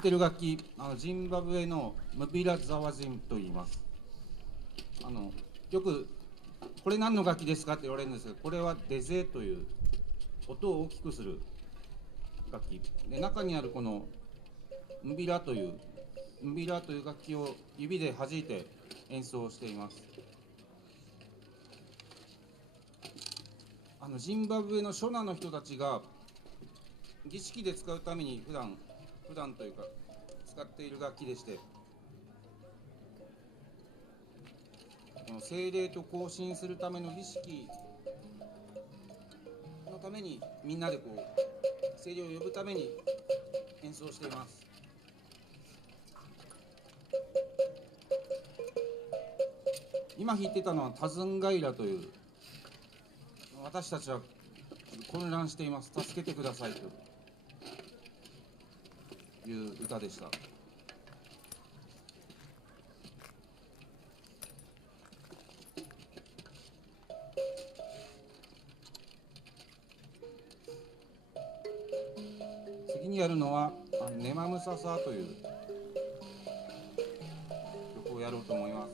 いてる楽器、ジンバブエのムビラザワジンと言います。よくこれ何の楽器ですかって言われるんですが、これはデゼという音を大きくする楽器で、中にあるこのムビラという楽器を指で弾いて演奏しています。ジンバブエのショナの人たちが儀式で使うために普段というか使っている楽器でして、この精霊と交信するための儀式のために、みんなでこう精霊を呼ぶために演奏しています。今弾いてたのはタズンガイラという、私たちは混乱しています、助けてくださいという歌でした。次にやるのはネマムササという曲をやろうと思います。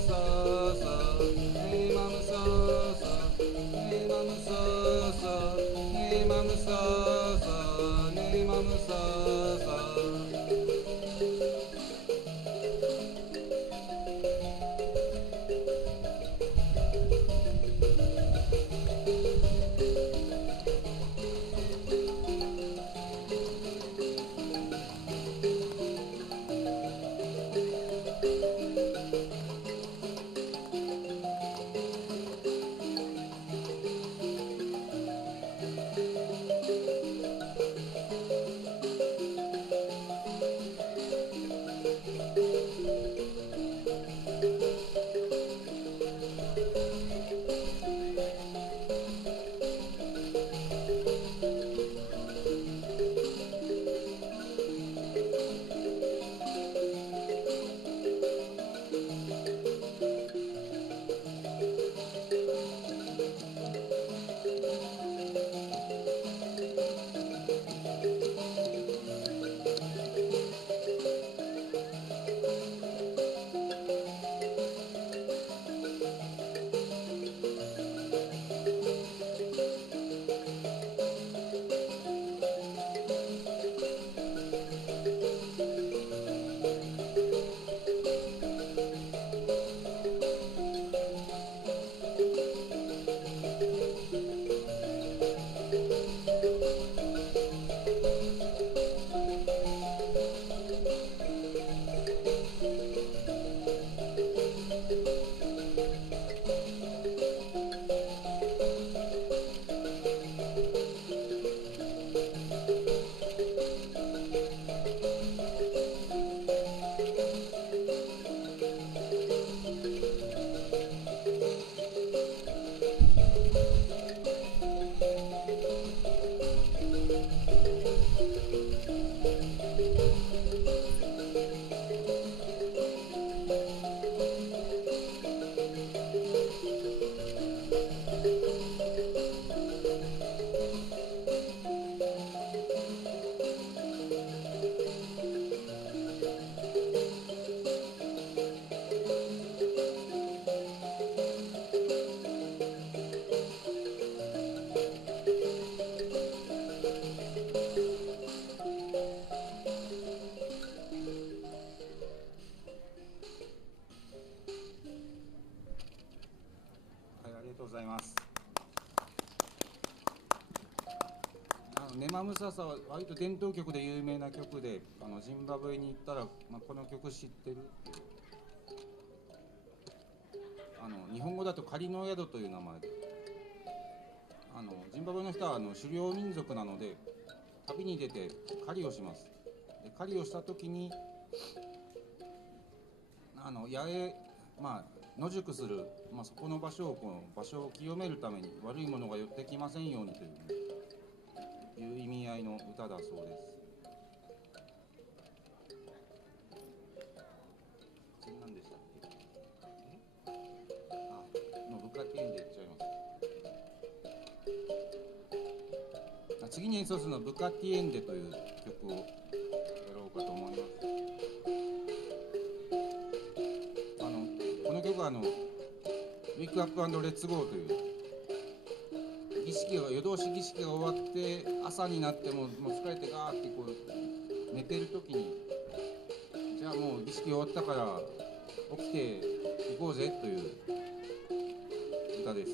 ささねまむささねまむささねまむささねまむささはい、ありがとうございます。ネマムササは割と伝統曲で有名な曲で、ジンバブエに行ったら、この曲知ってるっていう、日本語だと仮の宿という名前で、ジンバブエの人は狩猟民族なので旅に出て狩りをします。で狩りをした時に野営、野宿する、そこの場所を清めるために悪いものが寄ってきませんようにという意味合いの歌だそうです。次何でしたっけ？もうブカティエンで言っちゃいます。次に演奏するのはブカティエンデという曲をやろうかと思います。この曲はウィークアップ&レッツゴーという夜通し儀式が終わって朝になってもう疲れてガーって寝てる時に、じゃあもう儀式終わったから起きて行こうぜという歌です。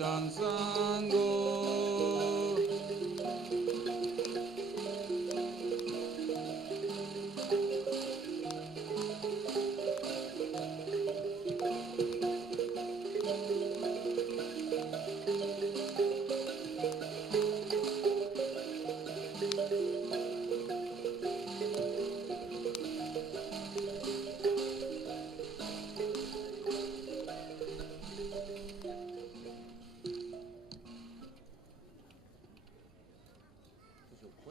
段三号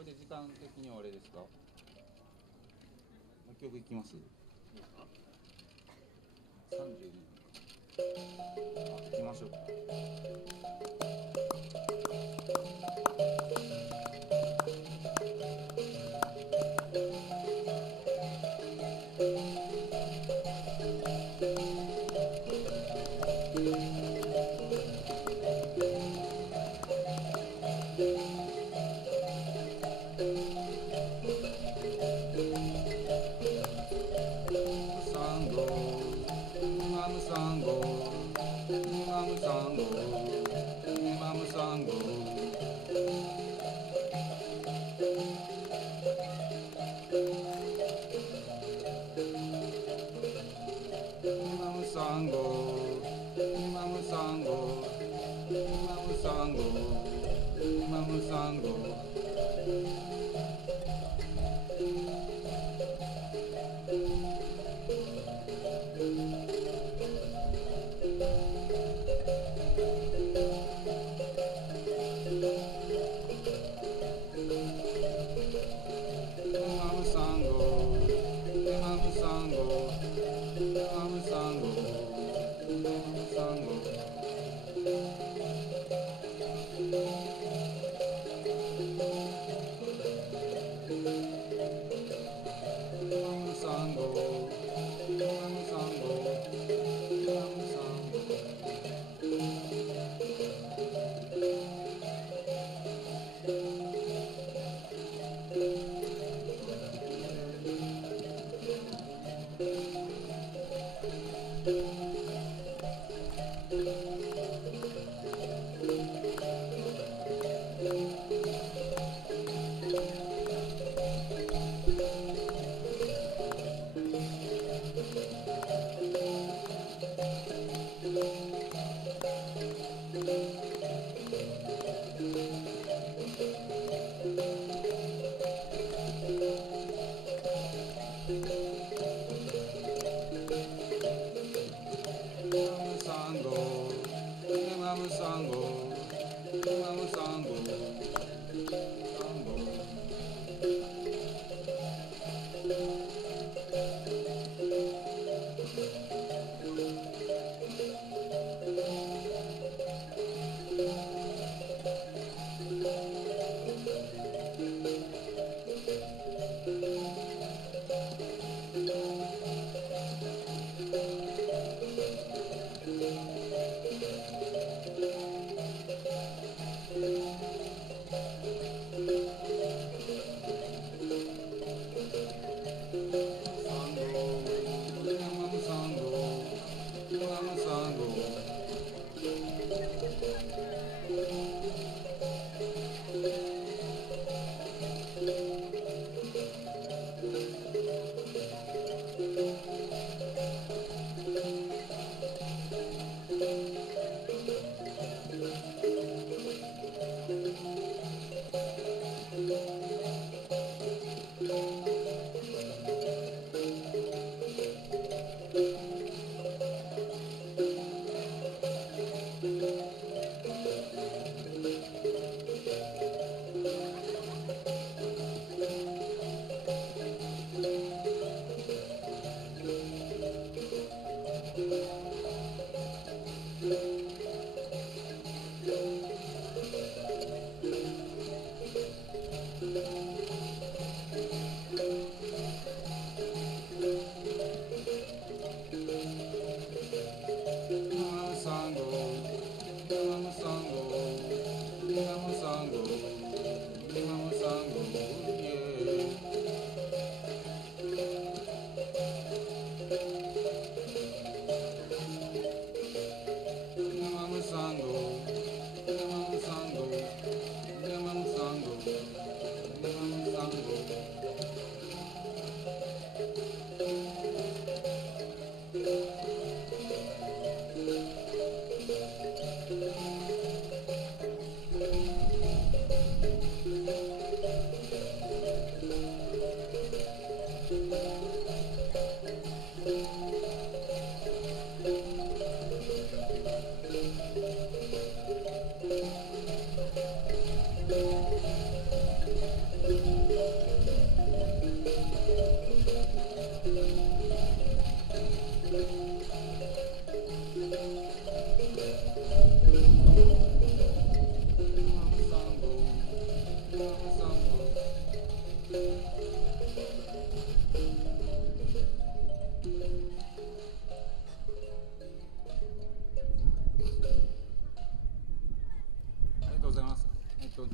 これで時間的にはあれですか？もう一曲いきます？32分。行きましょうか。マムサンゴ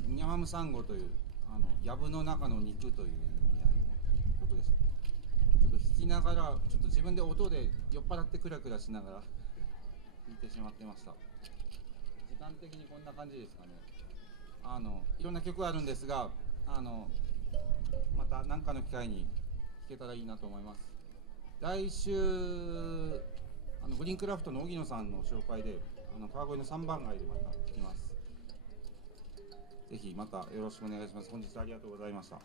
ニャマムサンゴという藪の中の肉という意味合いの曲です。ちょっと弾きながら、ちょっと自分で音で酔っ払ってクラクラしながら弾いてしまってました。時間的にこんな感じですかね。いろんな曲あるんですが、また何かの機会に弾けたらいいなと思います。来週グリーンクラフトの荻野さんの紹介で川越の3番街でまた弾きます。ぜひまたよろしくお願いします。本日はありがとうございました。